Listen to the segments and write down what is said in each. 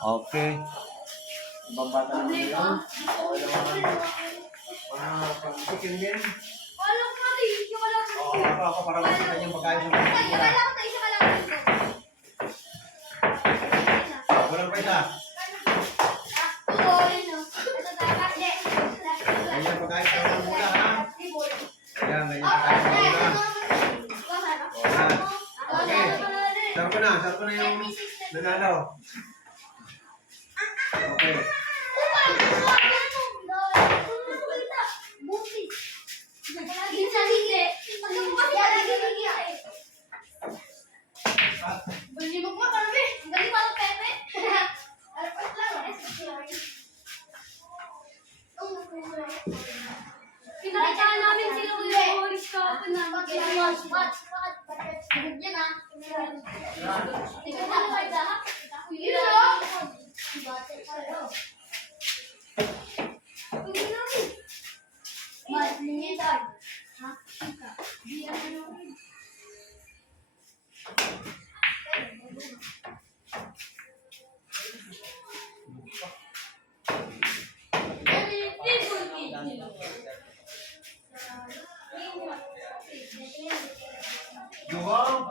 Okay. Ibang bata naman yun. Pag-chicken din. Walang mali. Oo, ako para makita niyang pagkain sa mga nila. Walang pweda. Ganyan pagkain sa mga mula, ha? Ayan, ganyan pagkain sa mga mula. Okay. Sarap na yung nanalo. Okay. Pinakita namin sila yung oris kapon na mag-watch. Juhong!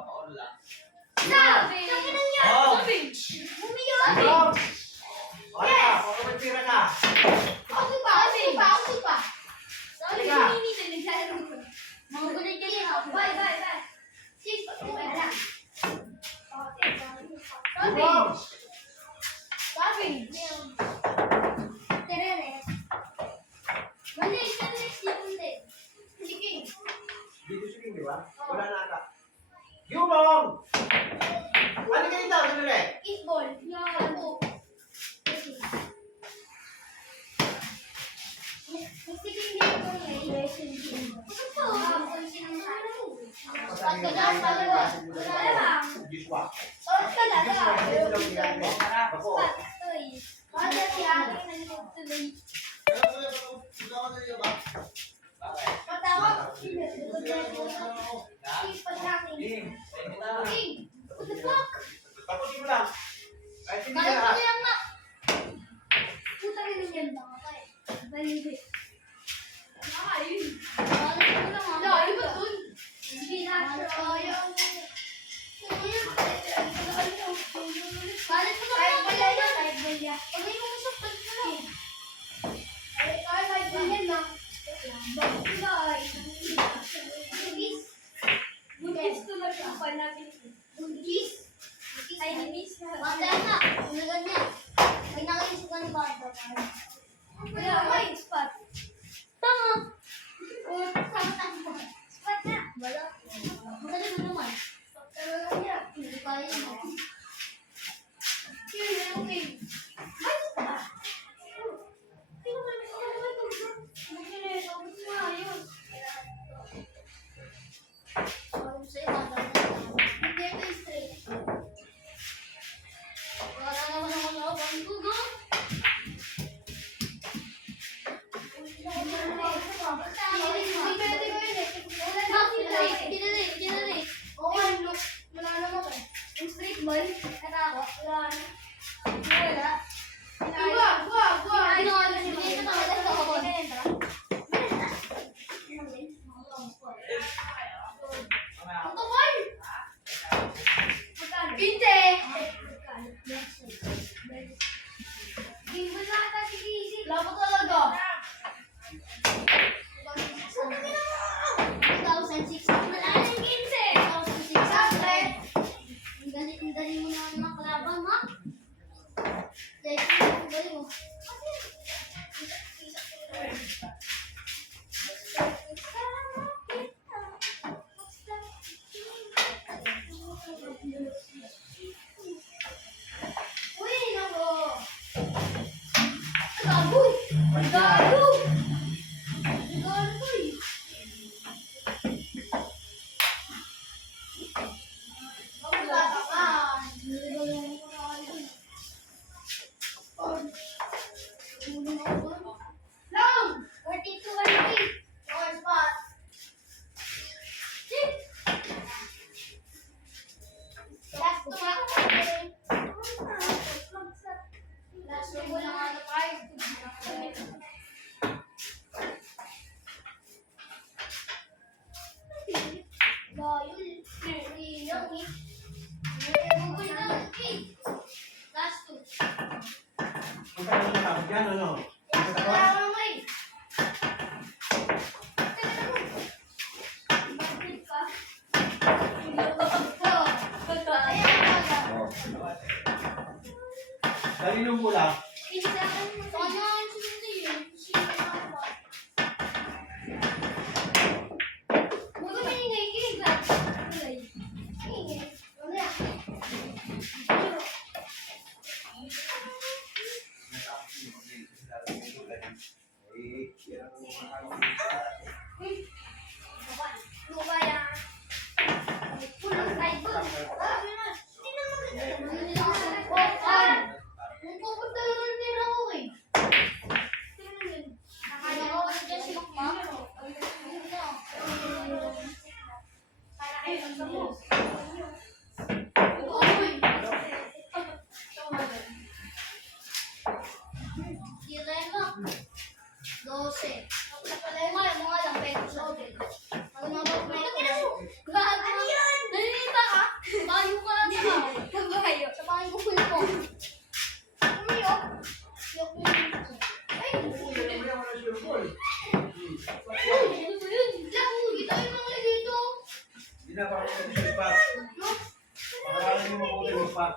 Sabi! Oh! Umiyak! Juhong! Wala, kung may pira ka. Ako pa! Sabi, hinihintay, naglalaro ko. Mga gulay ka rin ako. Bye! Six, bye na. Juhong! Sabi! Terere. Mali, hindi. Sige. Dito sige, di ba? Wala na ata. Juhong! Ano ka dito? Sandali. Isbol. Yan. Magsiging din ko yung Giswa. Tapusin mo lang. Kahit hindi ka lahat. Yan, ano? Last na lang ako eh. Bakit ka? Dali nung mula. Hindi na para sa silipat. Pakalalan mo mo ng silipat.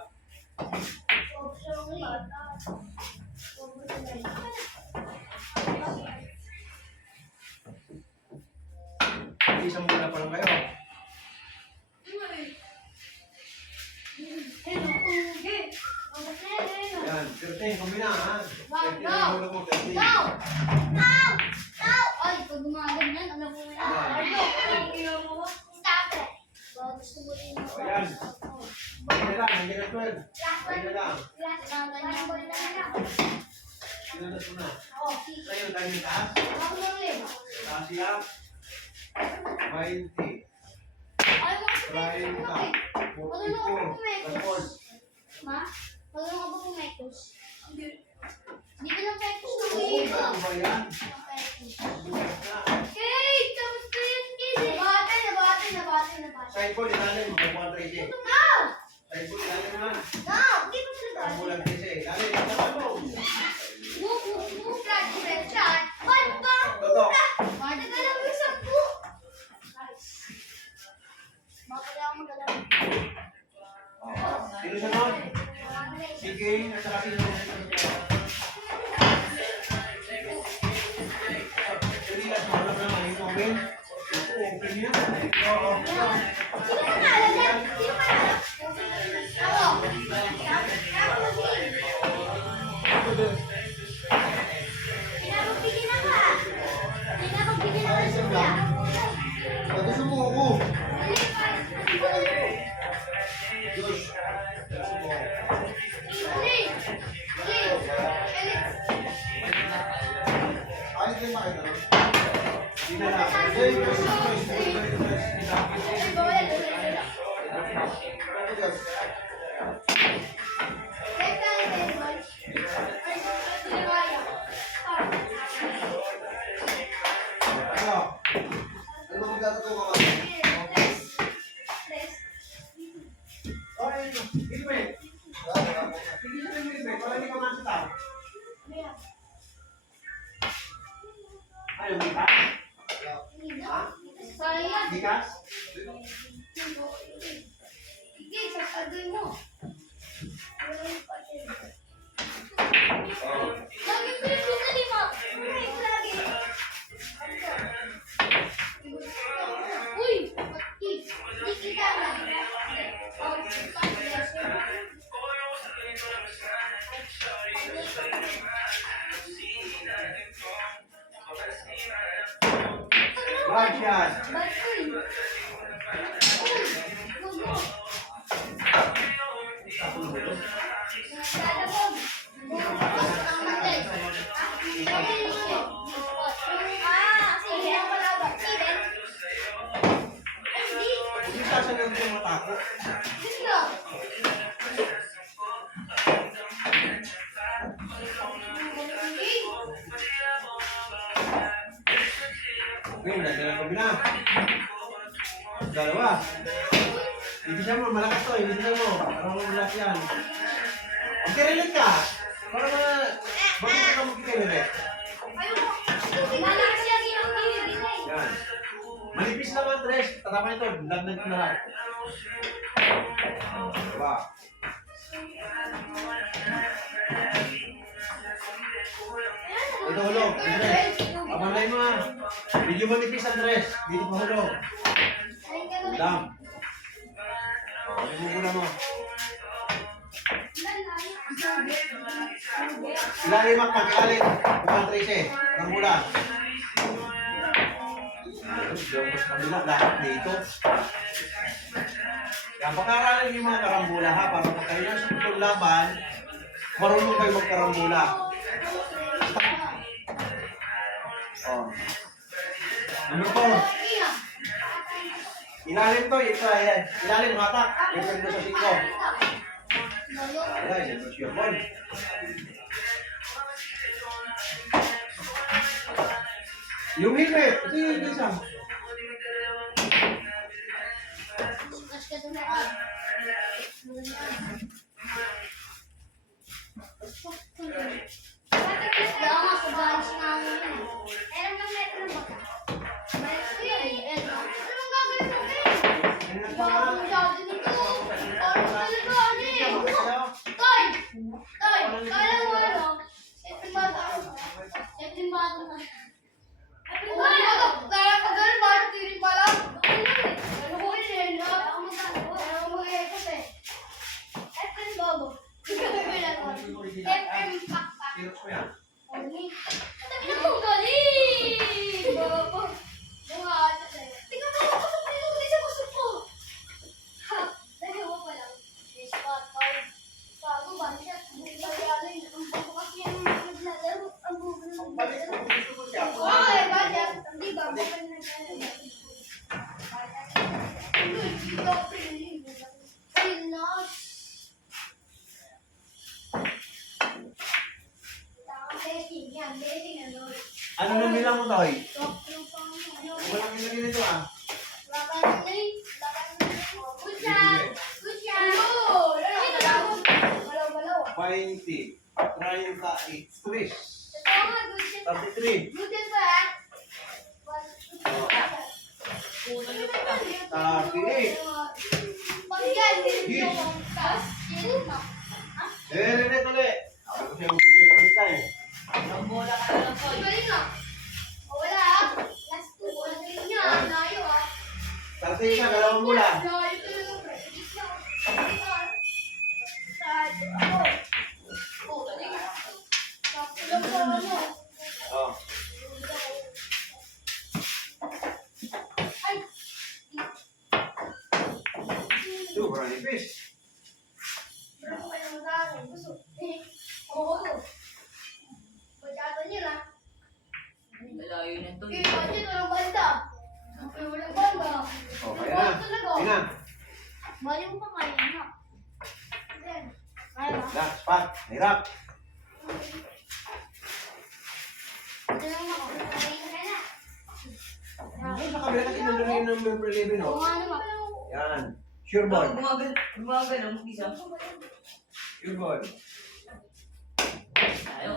Isang mula pa lang kayo. Yan, 13, kumbina ha. 13 ang mula mo, 13. Ay, pag gumaganyan, alam mo na. Stop it. Gusto mo rin O yan. Hindi na lang, hindi na 12. Hindi na lang. Sinunas mo na. Sa'yo, tayo yung taas. Taas siya. 20. 30. 44. Tapos. Ma, wala ka ba pumekos? Hindi ka lang pekos na Oo, ano ba yan? Bukas na. Kate! Tapos ko yun, Kate! Nabate. Side ball, ilalim. Kukuha 13. No! Side ball, ilalim naman. No! Hindi ko sila Ang bulan 13. Ilalim, ilalim mo. Move, practice, shot. Ba't ba? Toto. Ba't ka lang yung 10? Baka lang ako magalaw. Sino sunod? Si King at saka sino? Sinilas mo alam naman yung open. Ito, open yan. Oo. Sino pangalan niya? Ako. Pinapagbigyan na ka. Pinapagbigyan na ka sa kuya. Ba't gusto mo ako? Josh. Ayos din makita no? Hindi na lang. Hey, Josh, Ano? Ano mo magtatuto ka ba? Okay, Gilbert. Gilbert, wala hindi ka man sa tao. Ano, bigas? Bigas? Gracias. Hindi sasabihin ko matako. Ngayon, dadalang kami na. Dalawa. Ibisan mo, malakas to. Ibisan mo. Para mo malakas yan. Okay, relate ka. Para Bakit ka magkikayo Malakas siya ginagawa. Yan. Manipis lang ang dress. Tatapan ito. Lagnan ko na lang. Diba? Ito hulog. Dress. Amalay mo ha. Medyo manipis ang dress. Dito pa hulog. Lang. Ano mo muna mo? Ilalim ang pag-ilalim. Bukan 13. Ang mula. Diyos kanila, lahat dito. Yan, pag-aaralan yung mga karambula ha, para pag kayo na sa itong laban, marunong kayo magkarambula. Oh. Ano to? Ilalim to, ito, ayan. Ilalim, hatak. Yung pwede sa 5. Ayan, ito siya, boy. Yung helmet, ito yung isa. Pinos ko yan. Balik ko, gusto ko siya. Ano nang bilang mo, Toy? Walang ilagay nito ah. 20, 38, 33, 38. Renet ulit. Ako siya magpipili ng time. Ang bola ka na lang, Tol. Tarting ka, dalawang mula. Oh. Sobrang nipis. Malayo na to. Oh, kaya na. Kaya na. Bali mo pa kaya na. Kaya ba? Last spot. Hirap. Ito lang ako. Kaya na. Ay, sa kabila kasi nandun na yung number 11, Oo oh. nga naman. Yan. Sure ball. Gumagano, mag-isa. Sure ball. Tayo.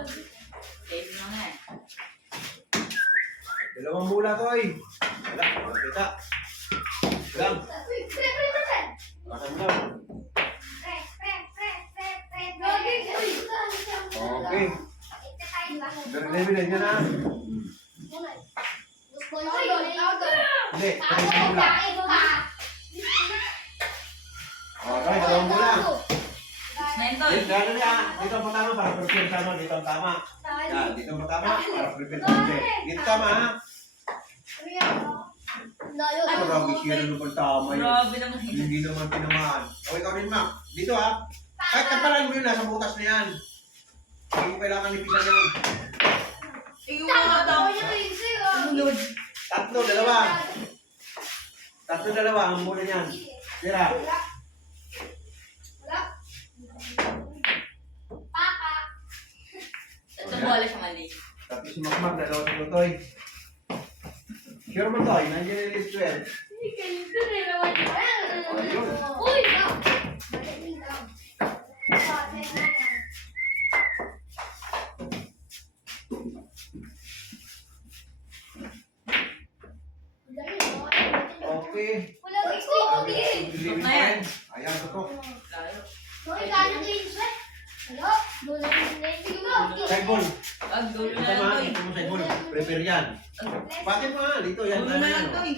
Save na nga eh. Dalawang mula to, eh. Wala, kita. Lang. Baka mo lang. Okay. Number 11 yan ah. Hindi, 3 mula. Okay, dalawang mula. Na yun, Tol. Dito, ano niya? Dito ang tama para prepare tama. Dito ang tama. Yan, dito ang tama para prepare tama. Dito tama ha. Marami siya na naman tama yun. Grabe naman. Hindi naman tinamaan. O ikaw din, Mac. Dito ha. Kahit kapalan mo yun, nasa butas na yan. Hindi mo kailangan nipisan yun. Ikaw mga tao. Sunod. Tatlo, dalawa. Tatlo, dalawa. Ang muna niyan. Tira. Ito bola sa mali. Tapos si Macmac, dalawa si Lutoy. Sure mo, Toy. Nandiyan yung list 12. Uy! Side ball. Wag, dulo Ito na lang, ma, Toy. ito mo side ball. Prepare yan. Bakit mo nga? Dito, yan. Dulo na lang, Toy.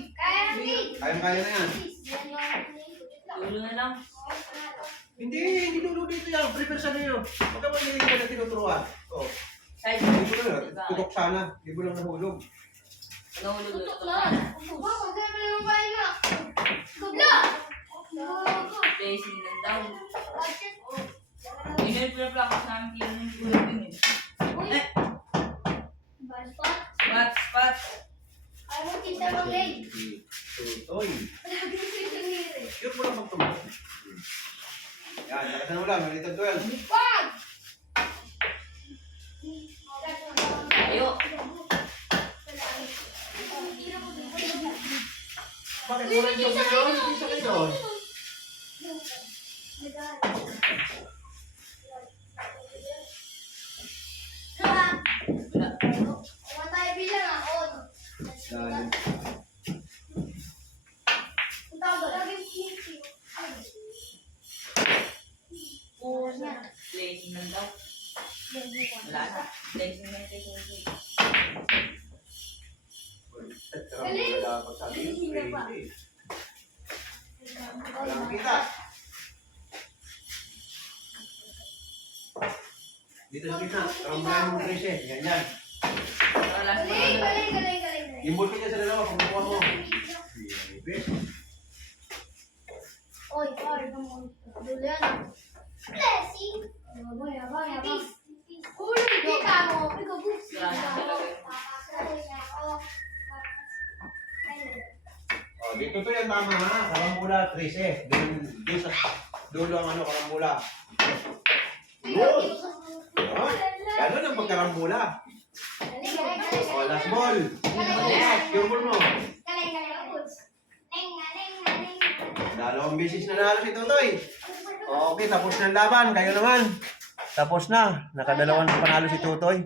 Kaya na yan. Dulo na lang. Hindi dulo dito yan. Prepare sana yun. Huwag ka mag-ilig ka na tinuturuan. O, Side hindi mo ball. na. Tutok sana. Hindi mo lang nahulog. Nahulog ulit. Placing lang daw. Yun yung pinaplakas namin kilo ng gulog yun eh. Spot, spot. Tutoy. Shoot mo lang magtumak. Yan, lakasan mo lang. Nalito 12. Ayo. Bakit mo rin yung yun? Hindi sa kayo. Dahil. Placing lang daw. Wala na. Placing lang tayo. Galing! Dapat sabi yun, crazy. Walang kita. Dito sa kita, karambayan mo 13. Yan yan. Wala na. Gimbol ka niya sa dalawa, pagkukuha mo. Best. Oy, dulu yan. Blessing. Yabang. Ulo, hindi ka mo. Ikaw, buksi. Oh, dito to yan tama ha. Karambula 13. Doon sa dulo ang ano, karambula. Good. Oh, ganun ang pagkarambula. Oh, last ball. Pure ball mo. Dalawang beses na nalo si Tutoy. Okay, tapos na ang laban. Kayo naman. Tapos na. Nakadalawang panalo si Tutoy.